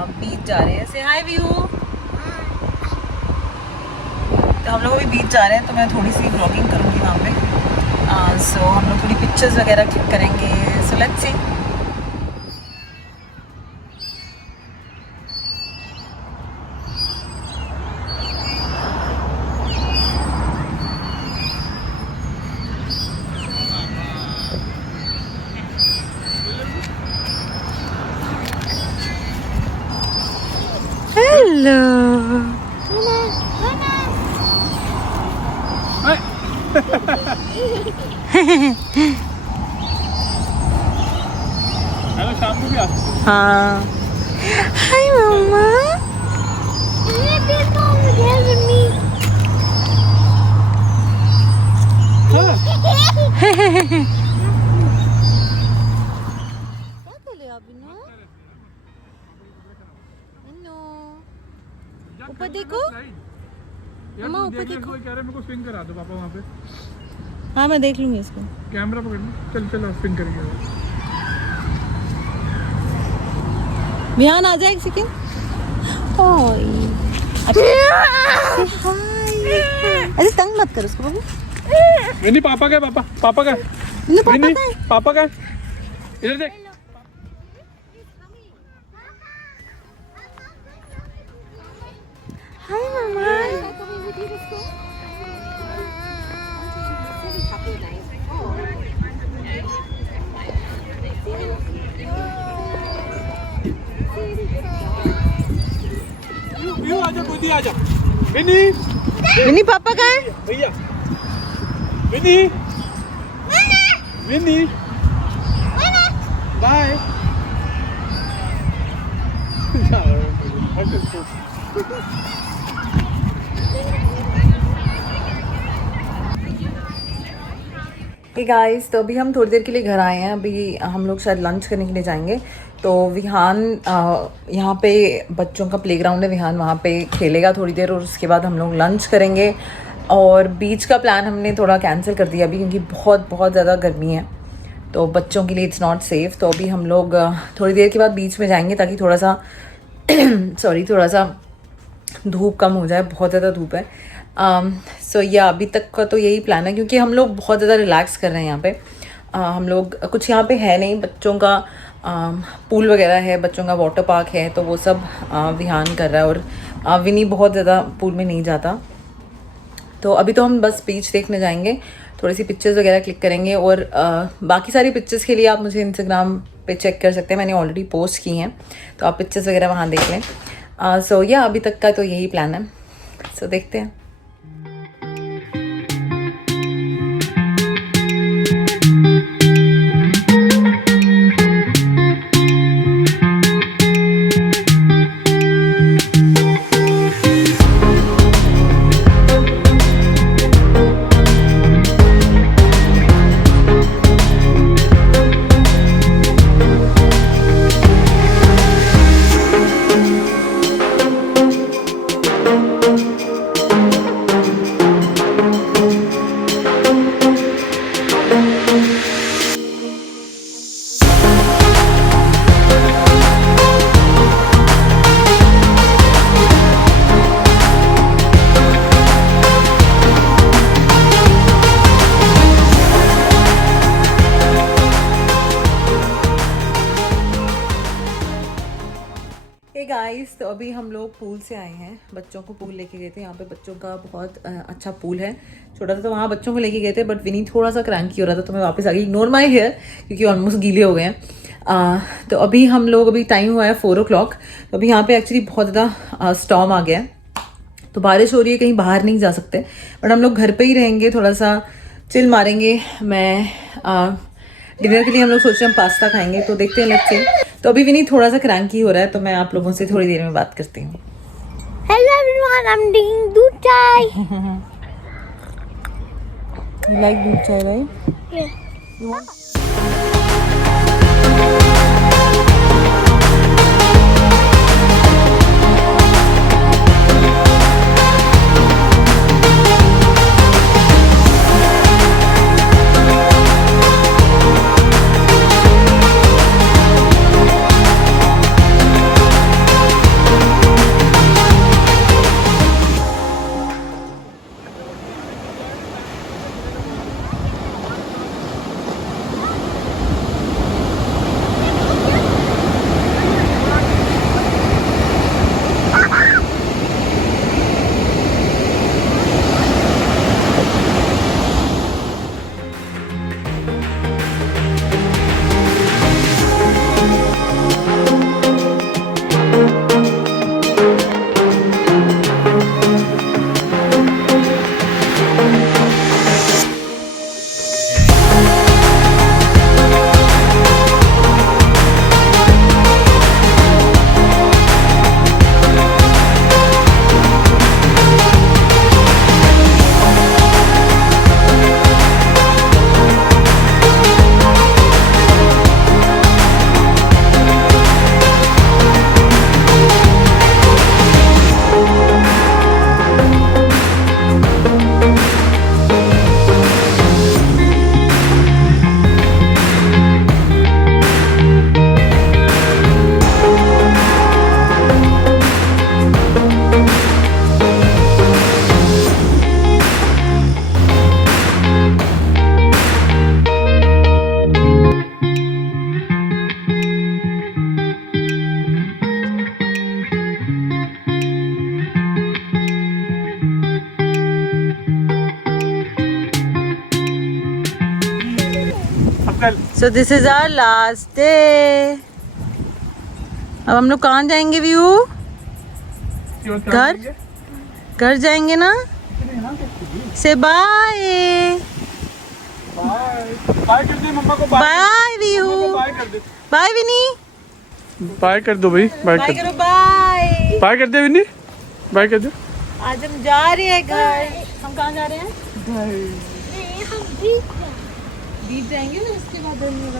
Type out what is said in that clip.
बीच जा रहे हैं। से हाय व्यू। तो हम लोग अभी बीच जा रहे हैं, तो मैं थोड़ी सी ब्लॉगिंग करूँगी वहाँ पे। सो हम लोग थोड़ी पिक्चर्स वगैरह क्लिक करेंगे। So let's see. Hello. Hello, शाम को भी आ सकते हो। हाँ। हाय मम्मा। क्या कर लिया अभी ना? ऊपर देखो। यार मम्मा, तू ऊपर देख ले, देखो। कोई कह रहा है मेरे को स्विंग करा दो पापा वहाँ पे। हाँ मैं देख लूँगी इसको। कैमरा पकड़ लो, चल चलो स्विंग करेंगे। विहान आ जाए एक सेकेंड। अरे तंग मत कर उसको बाबू। विनी पापा का, पापा का, विनी पापा का, इधर देख। हाय मम्मा। व्यू आजा, गोदी आजा। विनी, विनी पापा का है। भैया विनी, विनी बाय। हे गाइस, तो अभी हम थोड़ी देर के लिए घर आए हैं। अभी हम लोग शायद लंच करने के लिए जाएंगे। तो विहान यहाँ पे बच्चों का प्लेग्राउंड है, विहान वहाँ पे खेलेगा थोड़ी देर और उसके बाद हम लोग लंच करेंगे। और बीच का प्लान हमने थोड़ा कैंसिल कर दिया अभी, क्योंकि बहुत बहुत ज़्यादा गर्मी है तो बच्चों के लिए इट्स नॉट सेफ़। तो अभी हम लोग थोड़ी देर के बाद बीच में जाएंगे ताकि थोड़ा सा थोड़ा सा धूप कम हो जाए, बहुत ज़्यादा धूप है। सो या अभी तक का तो यही प्लान है, क्योंकि हम लोग बहुत ज़्यादा रिलैक्स कर रहे हैं यहाँ पे। हम लोग कुछ यहाँ पे है नहीं, बच्चों का पूल वगैरह है, बच्चों का वाटर पार्क है, तो वो सब विहान कर रहा है। और विनी बहुत ज़्यादा पूल में नहीं जाता। तो अभी तो हम बस बीच देखने जाएंगे, थोड़ी सी पिक्चर्स वगैरह क्लिक करेंगे। और बाकी सारी पिक्चर्स के लिए आप मुझे इंस्टाग्राम पे चेक कर सकते हैं, मैंने ऑलरेडी पोस्ट की हैं, तो आप पिक्चर्स वगैरह वहाँ देख लें। सो या अभी तक का तो यही प्लान है। सो देखते हैं। गाइस, तो अभी हम लोग पूल से आए हैं, बच्चों को पूल लेके गए थे। यहाँ पे बच्चों का बहुत अच्छा पूल है, छोटा सा, तो वहाँ बच्चों को लेके गए थे। बट विनी थोड़ा सा क्रैंकी हो रहा था तो मैं वापस आ गई। इग्नोर माई हेयर, क्योंकि ऑलमोस्ट गीले हो गए हैं। तो अभी हम लोग, अभी टाइम हुआ है 4 o'clock। तो अभी यहाँ पे एक्चुअली बहुत ज़्यादा स्टॉर्म आ गया है, तो बारिश हो रही है, कहीं बाहर नहीं जा सकते। बट हम लोग घर पर ही रहेंगे, थोड़ा सा चिल मारेंगे। मैं डिनर के लिए हम लोग सोच रहे हैं पास्ता खाएंगे, तो देखते हैं लेट्स सी। तो अभी भी नहीं, थोड़ा सा क्रैंकी हो रहा है, तो मैं आप लोगों से थोड़ी देर में बात करती हूँ। Hello everyone, I'm drinking दूध चाय। You like दूध चाय, right? Yeah. You want? चल so this is our last day. अब हम लोग कहाँ जाएंगे व्यू? घर घर जाएंगे ना। से बाय बाय कर दे मम्मा को, बाय व्यू, बाय कर दे, बाय विनी, बाय कर दो भाई, बाय बाय कर करो, बाय बाय कर दे विनी, बाय कर दो। आज हम जा रहे हैं घर। हम कहाँ जा रहे हैं? नहीं हम भी बीच जाएंगे ना, इसके बाद हम लोग